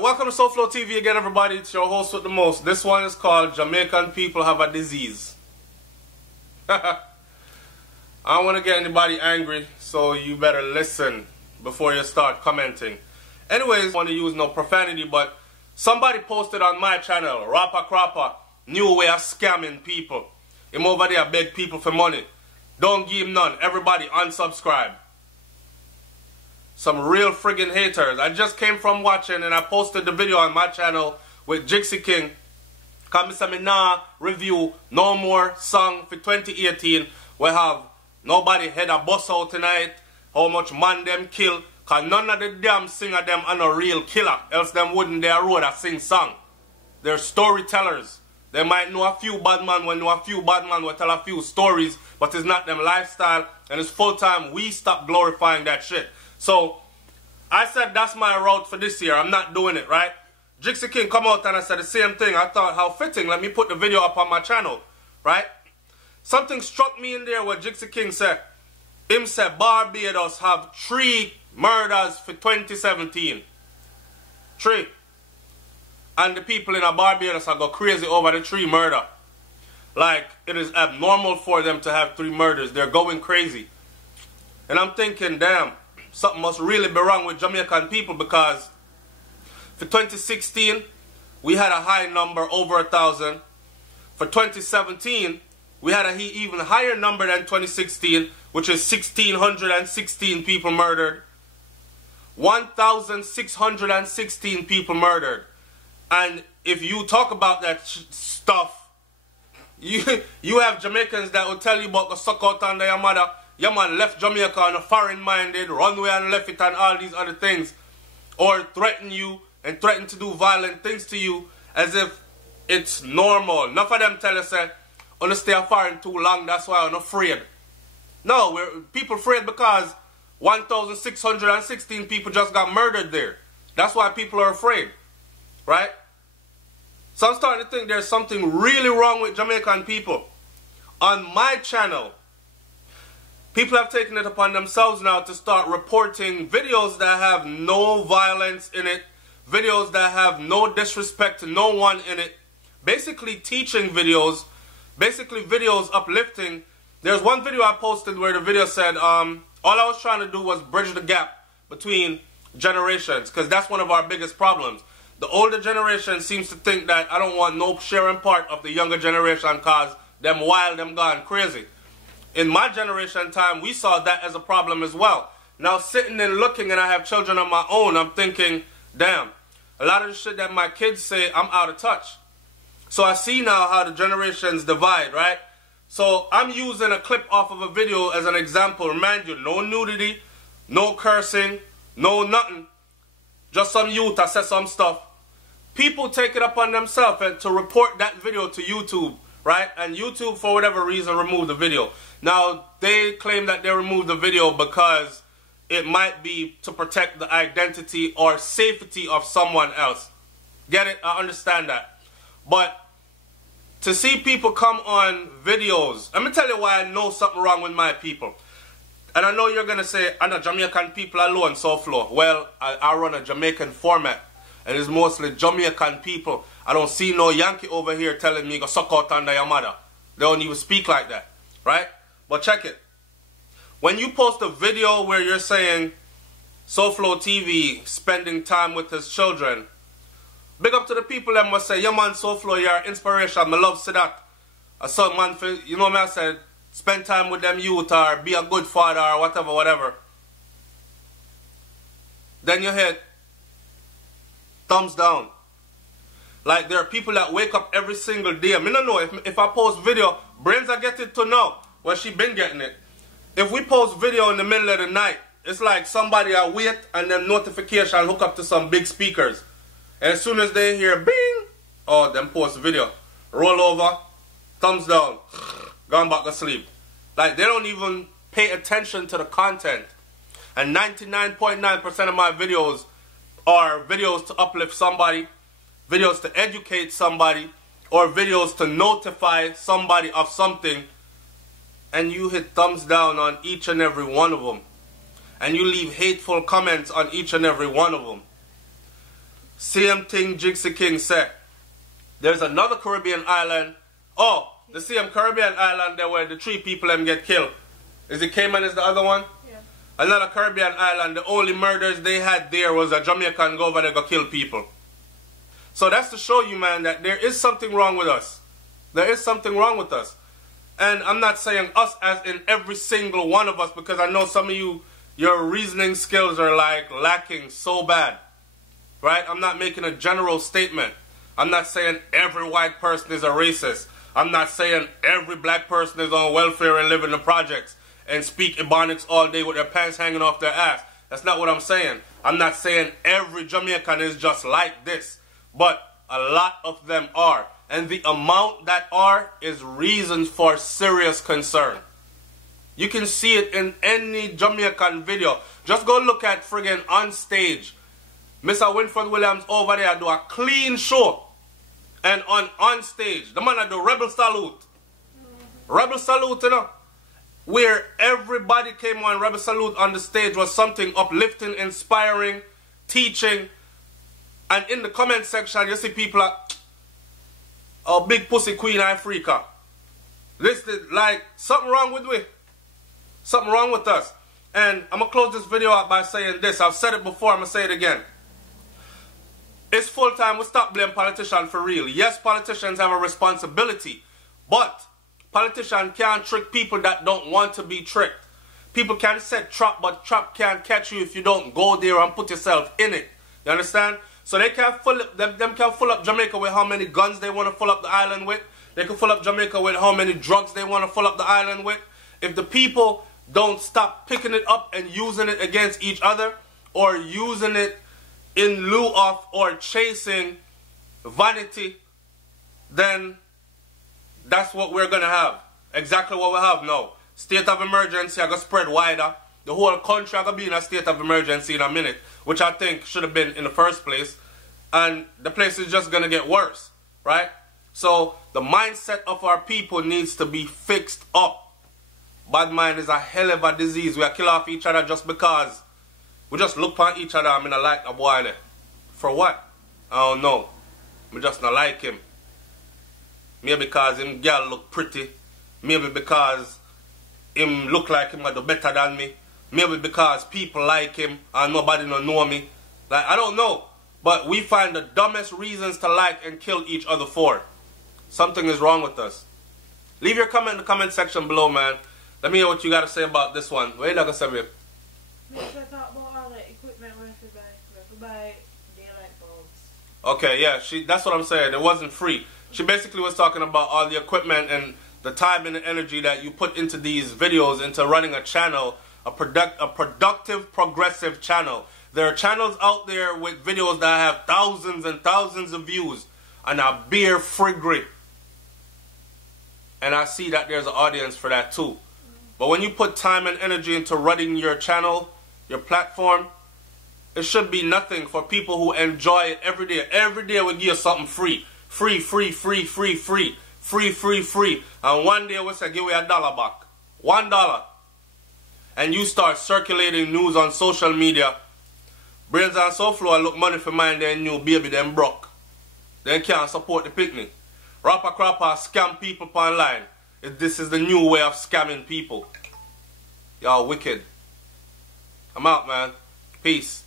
Welcome to SoFlo TV again, everybody. It's your host with the most. This one is called Jamaican People Have a Disease. I don't want to get anybody angry, so you better listen before you start commenting. Anyways, I want to use no profanity, but somebody posted on my channel, Rapper Crapper, new way of scamming people. Him over there beg people for money. Don't give him none. Everybody unsubscribe. Some real friggin' haters. I just came from watching and I posted the video on my channel with Jixi King. Come say me nah review no more song for 2018. We have nobody head a bus out tonight. How much man them kill. Cause none of the damn singer them are no real killer. Else them wouldn't their road a sing song. They're storytellers. They might know a few bad man when know a few bad man will tell a few stories. But it's not them lifestyle and it's full time. We stop glorifying that shit. So, I said that's my route for this year. I'm not doing it, right? Jixi King come out and I said the same thing. I thought, how fitting. Let me put the video up on my channel, right? Something struck me in there what Jixi King said. Him said Barbados have 3 murders for 2017. 3. And the people in Barbados are go crazy over the 3 murder. Like, it is abnormal for them to have 3 murders. They're going crazy. And I'm thinking, damn. Something must really be wrong with Jamaican people because for 2016, we had a high number, over 1,000. For 2017, we had an even higher number than 2016, which is 1,616 people murdered. 1,616 people murdered. And if you talk about that stuff, you have Jamaicans that will tell you about the suck out under your mother. Your man left Jamaica on a foreign-minded, runway and left it and all these other things. Or threaten you and threaten to do violent things to you as if it's normal. Enough of them tell us, wanna stay foreign too long, that's why I'm afraid. No, people afraid because 1,616 people just got murdered there. That's why people are afraid. Right? So I'm starting to think there's something really wrong with Jamaican people. On my channel, people have taken it upon themselves now to start reporting videos that have no violence in it, videos that have no disrespect to no one in it, basically teaching videos, basically videos uplifting. There's one video I posted where the video said, all I was trying to do was bridge the gap between generations, because that's one of our biggest problems. The older generation seems to think that I don't want no sharing part of the younger generation because them wild, them gone crazy. In my generation time, we saw that as a problem as well. Now sitting and looking and I have children of my own, I'm thinking, damn, a lot of the shit that my kids say, I'm out of touch. So I see now how the generations divide, right? So I'm using a clip off of a video as an example. Remind you, no nudity, no cursing, no nothing. Just some youth that said some stuff. People take it upon themselves to report that video to YouTube. Right? And YouTube, for whatever reason, removed the video. Now, they claim that they removed the video because it might be to protect the identity or safety of someone else. Get it? I understand that. But to see people come on videos, let me tell you why I know something wrong with my people. And I know you're going to say, I'm not Jamaican people alone, SoFlo. Well, I run a Jamaican format. And it's mostly Jamaican people. I don't see no Yankee over here telling me go suck out under your mother. They don't even speak like that. Right? But check it. When you post a video where you're saying SoFlo TV spending time with his children, big up to the people that must say, yeah man, SoFlo, you're inspiration. I love see that. I saw man, you know what I said, spend time with them youth or be a good father or whatever, whatever. Then you hit thumbs down. Like there are people that wake up every single day. I don't know if I post video, Brains are getting to know. Well, she been getting it. If we post video in the middle of the night, it's like somebody I wait and then notification hook up to some big speakers. And as soon as they hear bing, oh, them post video. Roll over, thumbs down, gone back to sleep. Like they don't even pay attention to the content. And 99.9% of my videos are videos to uplift somebody, videos to educate somebody, or videos to notify somebody of something, and you hit thumbs down on each and every one of them. And you leave hateful comments on each and every one of them. Same thing Jigsaw King said. There's another Caribbean island. Oh, the same Caribbean island there where the 3 people them get killed. Is it Cayman is the other one? Yeah. Another Caribbean island, the only murders they had there was a Jamaican go over there go kill people. So that's to show you, man, that there is something wrong with us. There is something wrong with us. And I'm not saying us as in every single one of us, because I know some of you, your reasoning skills are like lacking so bad. Right? I'm not making a general statement. I'm not saying every white person is a racist. I'm not saying every black person is on welfare and live in the projects and speak Ebonics all day with their pants hanging off their ass. That's not what I'm saying. I'm not saying every Jamaican is just like this. But a lot of them are. And the amount that are is reasons for serious concern. You can see it in any Jamaican video. Just go look at friggin' On Stage. Mr. Winford Williams over there do a clean show. And on stage, the man that do Rebel Salute. Rebel Salute, you know. Where everybody came on Rebel Salute on the stage was something uplifting, inspiring, teaching. And in the comment section, you see people like, oh, big pussy Queen Africa. This is like, something wrong with we. Something wrong with us. And I'm going to close this video out by saying this. I've said it before, I'm going to say it again. It's full time we stop blaming politicians for real. Yes, politicians have a responsibility. But politicians can't trick people that don't want to be tricked. People can set trap, but trap can't catch you if you don't go there and put yourself in it. You understand? So they can fill up, them can fill up Jamaica with how many guns they want to fill up the island with. They can fill up Jamaica with how many drugs they want to fill up the island with. If the people don't stop picking it up and using it against each other, or using it in lieu of or chasing vanity, then that's what we're going to have. Exactly what we have now. State of emergency are going to spread wider. The whole country are going to be in a state of emergency in a minute, which I think should have been in the first place. And the place is just going to get worse, right? So the mindset of our people needs to be fixed up. Bad mind is a hell of a disease. We are kill off each other just because we just look at each other. I mean, I like a boy there. For what? I don't know. I just not like him. Maybe because him girl look pretty. Maybe because him look like him do better than me. Maybe because people like him and nobody don't know me. Like, I don't know. But we find the dumbest reasons to like and kill each other for. Something is wrong with us. Leave your comment in the comment section below, man. Let me hear what you got to say about this one. What are you not going to say, babe? We should talk about all the equipment we have to buy daylight bulbs. Okay, yeah, that's what I'm saying. It wasn't free. She basically was talking about all the equipment and the time and the energy that you put into these videos, into running a channel, a productive, progressive channel. There are channels out there with videos that have thousands and thousands of views and are bare friggery. And I see that there's an audience for that too. But when you put time and energy into running your channel, your platform, it should be nothing for people who enjoy it every day. Every day we give you something free. Free, free, free, free, free. Free, free, free. And one day we say give you $1 back. $1. And you start circulating news on social media. Brains and Soul Flow look money for mine, then new baby, them broke. They can't support the picnic. Rapper crapper scam people online. This is the new way of scamming people. Y'all wicked. I'm out, man. Peace.